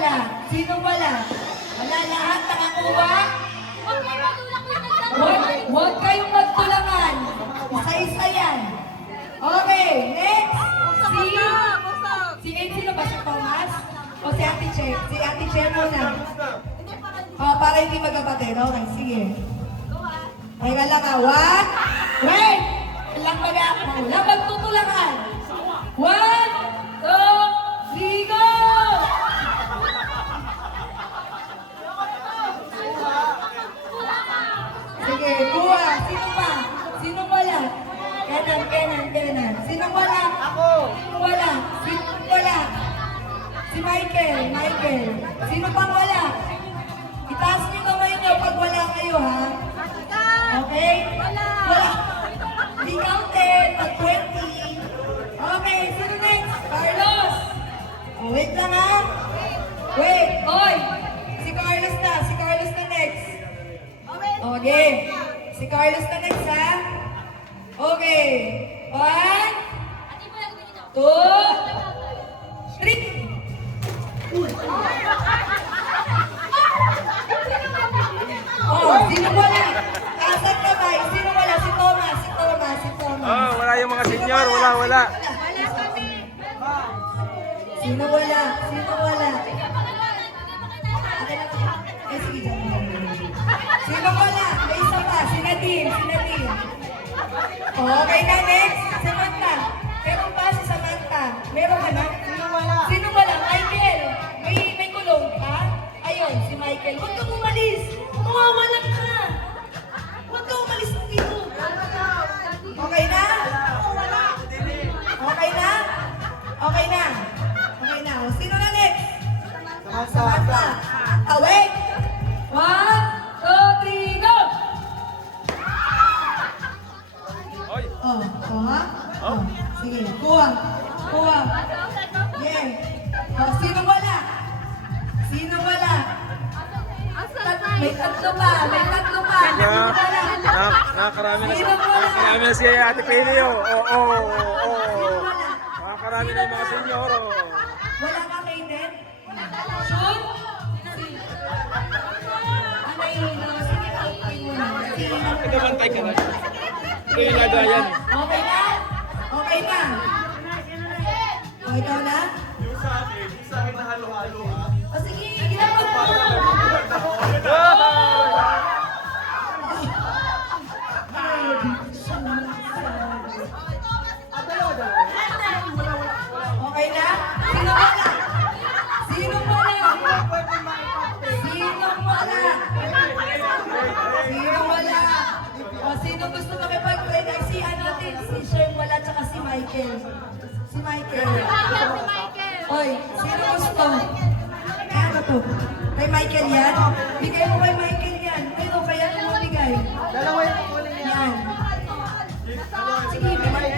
wala? Sino wala? Wala lahat nakakuha? Huwag kayong magtulangan. Isa-isa yan. Okay, next. Sino ba? Si Thomas? O si Ate Che? Si Ate Che muna. Para hindi magkapatid. Okay, sige. Ay, lang ka. One. Wait! Ilang baga ako. Walang magtutulangan. 1, 2, 3, go! Sige, kuha. Sino pa? Sino wala? Kanan. Sino wala? Ako. Sino wala? Sino wala? Si Michael. Sino pang wala? Itaas niyo kamay niyo pag wala kayo, ha? Okay? Wala. Di counted. Pag 20. Okay, sino next? Carlos. Oh, wait lang, ha? Wait. Oy! Si Carlos na next. Okay. Si Carlos na next, ha? Okay. 1, 2, 3. Oh, sino wala? Kasat kamay. Sino wala? Si Thomas. Oh, wala yung mga senior. Wala. Sino wala? Eh, sige, dyan. Sino wala? May isa pa. Si Nadine. Okay na, next. Samantha. Meron pa si Samantha. Meron ka na? Sino wala? Michael. May kulong ka? Ayun, si Michael. Huwag kang umalis. Mawawalan ka. Huwag kang umalis dito. Okay na? O, sino na next? Samantha. Wait. 1, 2, 3, go! Ha? Sige, kuha. Yeah. Sino wala? May tatlo pa. Nakakarami Sino wala? Nakakarami na si Ate Penny. Sino wala? Nakakarami na yung mga senior. Wala ka kay Ned? Shoot? Ano yun? Sige, okay muna. Nagabantay ka na. Ito yung lagayan. Okay na? O, ikaw na? Yung sa akin na halo-halo, ha? O, sige, ginagawa mo. Okay na? Sino wala? O, sino gusto makipag-play na si Sherm wala, tsaka si Michael. Oy, sino gusto? Ano to? Kay Michael yan? Bigay mo kay Michael yan. Mayro kaya mo bigay. Dalawa yung kukunin niya. Yan. Sige, bigay.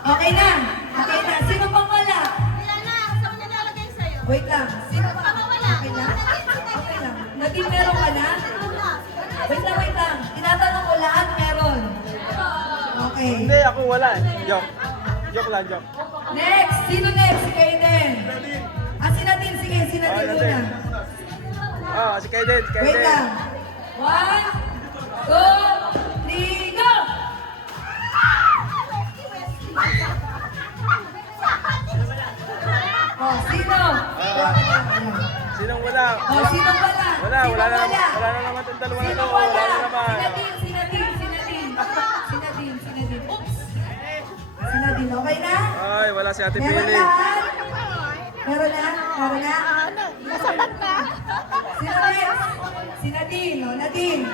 Okay na. Sino pang wala? Wait lang. Sino pang wala? Okay lang. Naging meron ka na? Wait lang. Tinatanong ko lahat meron. Okay. Hindi, ako wala. Joke lang. Next. Sino next? Si Kaiden. Si Nadine. Sige, si Nadine muna. Si Kaiden. Wait lang. 1, 2, 3, go! Sino? Sinong wala? Sino wala? Wala na naman itong dalawa na Sino ito. wala? Wala na naman. Si Nadine. Si Nadine, okay na? Ay, wala si Ate Meron Penny. lahat? Meron na? Nasabat na. Sino next? Si Nadine. Nadine.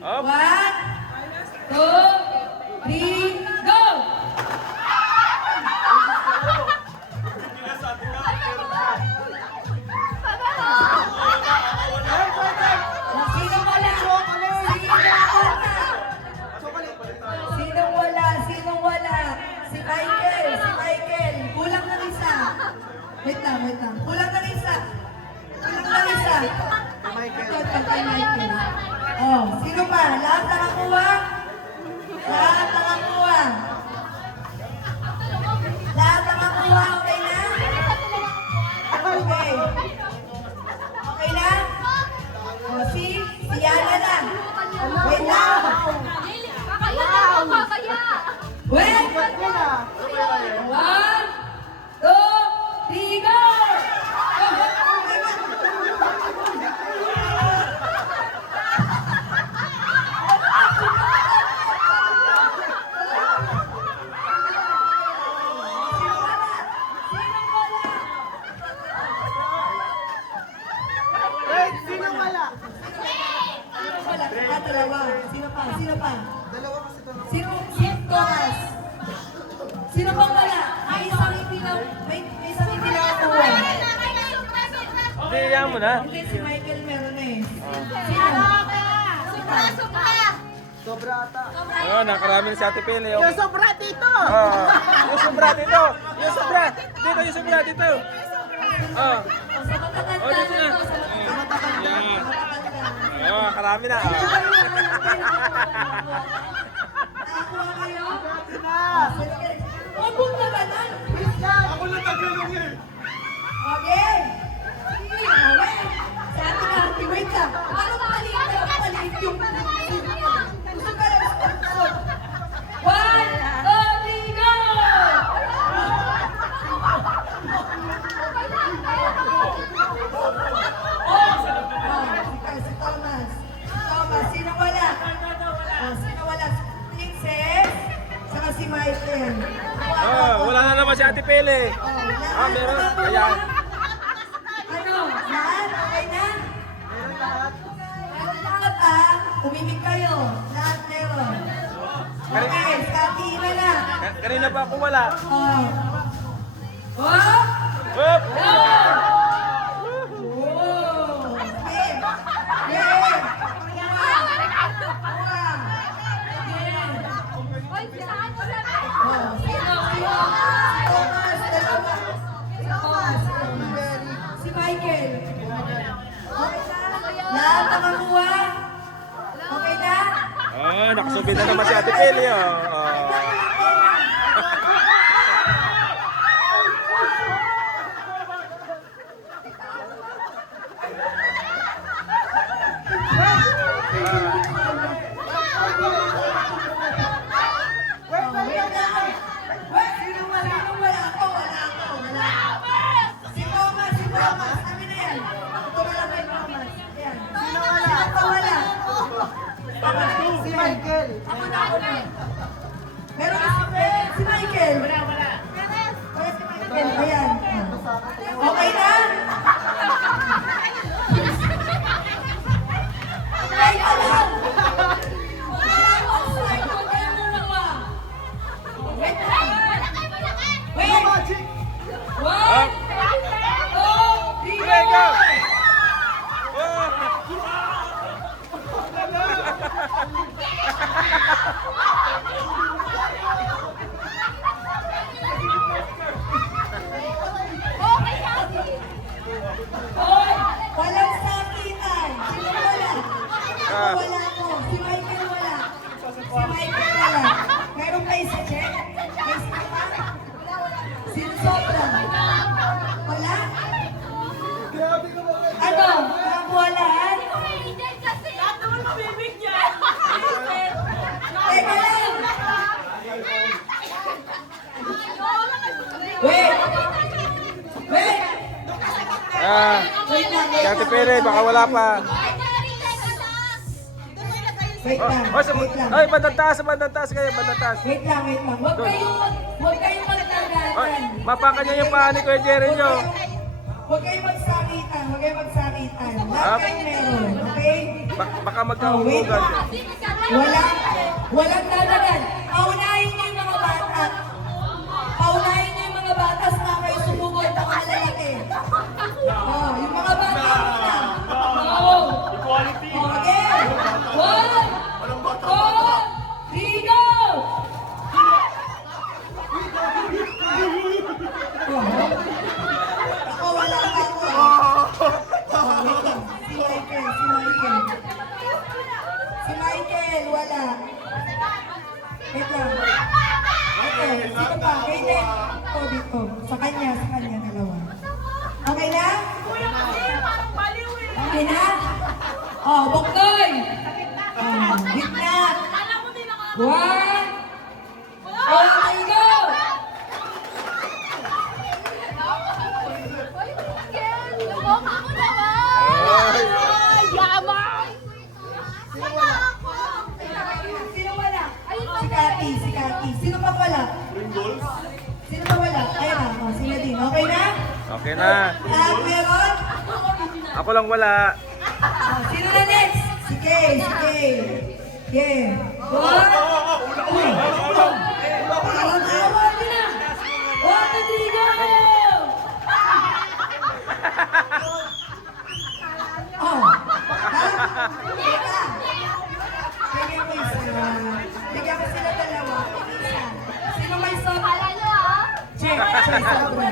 Up. 1, 2, 3, go! Sino wala? Sino wala? Si Michael. Kulang na isa. Wait lang. Kulang na isa. Ito, kay Michael. Oh, sino pa? Lahat nakakuha? Lahat nakakuha, okay na? Wait! Ba't yun ah? Ano kaya yan? 1, 2, 3, go! Wait, sino wala? Dalawa. Sino pa? Sino pa? Dalawa kasi ito. Si Thomas. Sino pang wala? May isang hindi lang. May isang hindi lang ako. Hindi, yan mo na. Hindi, si Michael meron na eh. Sobra ata. Oh, nakarami na si Ate Pili. Yung sobra dito! Yung sobra dito. Yung sobra. Dito, yung sobra dito. Oh. Sa matatanda Oh, dito na. na to. Sa matatanda. Yan. Matatanda. Oh, karami na. Oh. Nakakuha kayo? Na! Huwag mong labanan. Ako na tagalong eh! Okay. Sige, okay. Sa ating arte, wait lang. Paano maliit na maliit yung... Gusto ka lang sa pagkaso. 1, 2, 3, go! Si Thomas. Thomas, sino wala? Oh, sino wala? Princess, saka si Michael. Oh, wala na naman si Ate Pili. Oh, Meron. lahat. Ayan. Ano? Lahat? Okay na? Lahat umimik kayo. Lahat meron. Okay, Scotty, iba na. Kanina pa ako wala. Oh. Oh! Hop! Go! Oh! Game! Game! Oh, sino? Sino? Thomas, dalawa. Si Thomas. Si Michael. Okay na? Lahat nakakuha? Okay na? Oh, nakasubi na naman si Ate Pili. Oh. Wait lang. Wait, sino wala? Sino wala ako? Wala ako. Wala ako. Si Thomas, si Thomas. Kami na yan. Ito na lang kay Thomas. Yan. Sino wala? Sino pa wala? Si Michael! Ako na. Meron na si Michael. Wala si Michael. Ayan. Okay na? Wait ka lang. Wala ako. Huwag kayo muna. Wait lang. Wait. Magic! 1, 2, 3, Play, go! go! Oh. Hoy! Walang sakitan! Sino wala? Ah. Wala ko. Si Michael wala. Si Michael wala. Meron pa isa, check? May isa pa? Sino sobra? Wala? Grabe ka ba? Ano? Nakakuha lahat? Teka lang! Wait! Wait! Ah, Wait lang, si Ate Pili, baka wala pa. Wait Oh, lang, oh, wait lang. ay, bandang taas kayo, bandang taas. Wait lang, wait lang. Huwag kayong Oh, magtagalan. mapakan niyo yung paa ni Kuya Jerry niyo. Huwag kayong magsakitan, huwag kayong magsakitan. Ah. Lahat kayo meron, okay? Baka Oh, wait magkahulugan. lang. Walang dadagan. Paunahin niyo yung mga bata. Paunahin niyo yung mga bata sa kayo sumugod ng mga lalaki. Oh, yung mga bata muna. Oh. Equality! Okay. 1, 2, 3, go! Ako, wala pa ako. Oh, wait lang. Si Michael, si Michael. Si Michael, wala. Wait lang. wala? Sino pa wala? Ayan na. Oh, si Nadine. Okay na? Okay na. Lahat meron? Ako lang wala. Oh, sino na next? Si Kay. Si Kay. Yeah. One. Uy. Parang awa din na. 1, 2, 3, go! Oh. Ha? Teka. Bigyan mo isa. Bigyan mo sila dalawa. Isa. Sino may sobra? Check. Check. Sobra.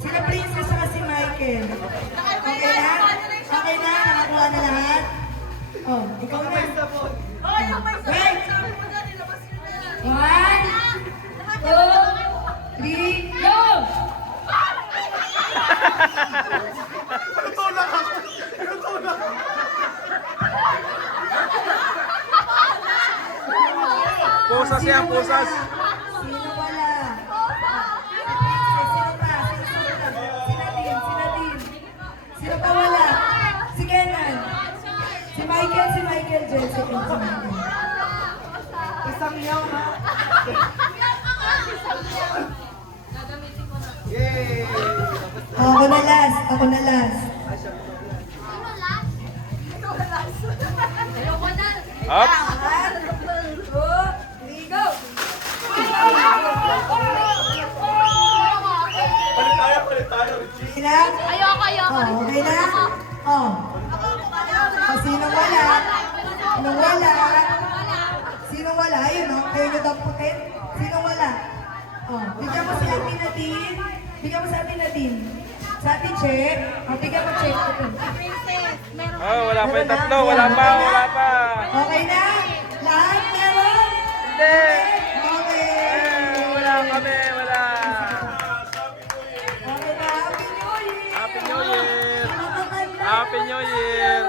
Sila Princess saka si Michael. Okay na? Okay na? Nakakuha na lahat? Oh, ikaw na. Wait! 1, 2, 3, go! Pusas yan, pusas. Sino wala? Sino pa? Sino pa? Si Nadine, si Nadine. Sino pa wala? Si Kenan. Si Michael Jen. Si Michael. Isang yaw na. Yay! Oh, ako na last. Ako na last. Up. 1, 2, 3, go! Palit tayo. Okay na? Ayoko, ayoko. Oh, okay na? Oh. Oh, sinong wala? Sinong wala? Sinong wala? Ayun, oh. Kayo nyo damputin. Sinong wala? Oh, bigyan mo si Ate Nadine. Bigyan mo si Ate Nadine. Sa Ate Che. Oh, bigyan mo Che. Oh, wala pa yung tatlo. Wala pa. Okay na? Lahat meron? Hindi. Okay. Wala kami, wala. Okay na. Happy New Year! Happy New Year. Mga maganda. Happy New Year.